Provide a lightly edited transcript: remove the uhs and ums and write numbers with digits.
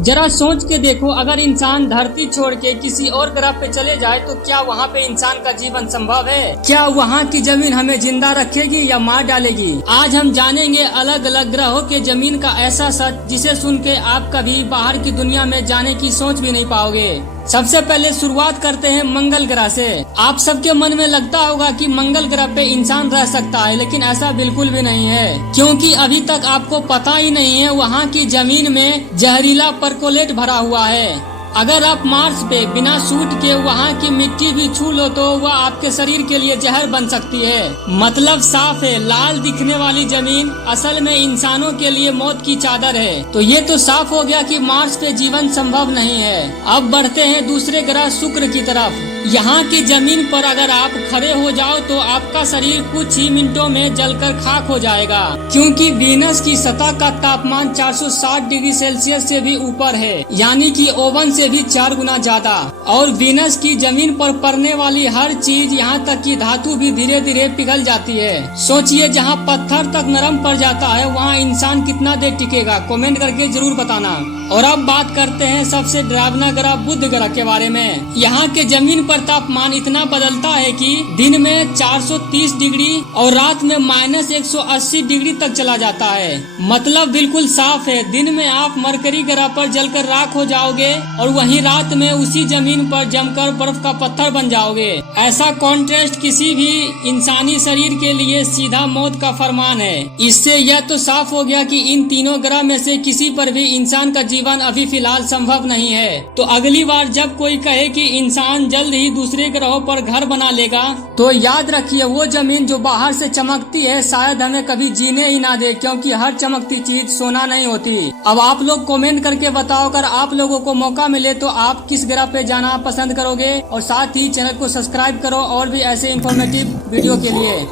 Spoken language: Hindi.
जरा सोच के देखो, अगर इंसान धरती छोड़ के किसी और ग्रह पे चले जाए तो क्या वहाँ पे इंसान का जीवन संभव है? क्या वहाँ की जमीन हमें जिंदा रखेगी या मार डालेगी? आज हम जानेंगे अलग अलग ग्रहों के जमीन का ऐसा सच जिसे सुन के आप कभी बाहर की दुनिया में जाने की सोच भी नहीं पाओगे। सबसे पहले शुरुआत करते हैं मंगल ग्रह से। आप सबके मन में लगता होगा कि मंगल ग्रह पे इंसान रह सकता है, लेकिन ऐसा बिल्कुल भी नहीं है, क्योंकि अभी तक आपको पता ही नहीं है वहाँ की जमीन में जहरीला परकोलेट भरा हुआ है। अगर आप मार्स पे बिना सूट के वहाँ की मिट्टी भी छू लो तो वह आपके शरीर के लिए जहर बन सकती है। मतलब साफ है, लाल दिखने वाली जमीन असल में इंसानों के लिए मौत की चादर है। तो ये तो साफ हो गया कि मार्स पे जीवन संभव नहीं है। अब बढ़ते हैं दूसरे ग्रह शुक्र की तरफ। यहाँ की जमीन पर अगर आप खड़े हो जाओ तो आपका शरीर कुछ ही मिनटों में जलकर खाक हो जाएगा, क्योंकि वीनस की सतह का तापमान 460 डिग्री सेल्सियस से भी ऊपर है, यानी कि ओवन से भी 4 गुना ज्यादा। और वीनस की जमीन पर पड़ने वाली हर चीज, यहाँ तक कि धातु भी धीरे धीरे पिघल जाती है। सोचिए, जहाँ पत्थर तक नरम पड़ जाता है वहाँ इंसान कितना देर टिकेगा? कमेंट करके जरूर बताना। और अब बात करते हैं सबसे डरावना ग्रह बुध ग्रह के बारे में। यहाँ के जमीन पर तापमान इतना बदलता है कि दिन में 430 डिग्री और रात में -180 डिग्री तक चला जाता है। मतलब बिल्कुल साफ है, दिन में आप मरकरी ग्रह पर जलकर राख हो जाओगे और वहीं रात में उसी जमीन पर जमकर बर्फ का पत्थर बन जाओगे। ऐसा कॉन्ट्रास्ट किसी भी इंसानी शरीर के लिए सीधा मौत का फरमान है। इससे यह तो साफ हो गया कि इन तीनों ग्रह में से किसी पर भी इंसान का जीवन अभी फिलहाल संभव नहीं है। तो अगली बार जब कोई कहे कि इंसान जल्द ही दूसरे ग्रहों पर घर बना लेगा, तो याद रखिए वो जमीन जो बाहर से चमकती है शायद हमें कभी जीने ही ना दे, क्योंकि हर चमकती चीज सोना नहीं होती। अब आप लोग कमेंट करके बताओ, अगर आप लोगों को मौका मिले तो आप किस ग्रह पे जाना पसंद करोगे, और साथ ही चैनल को सब्सक्राइब करो और भी ऐसे इंफॉर्मेटिव वीडियो के लिए।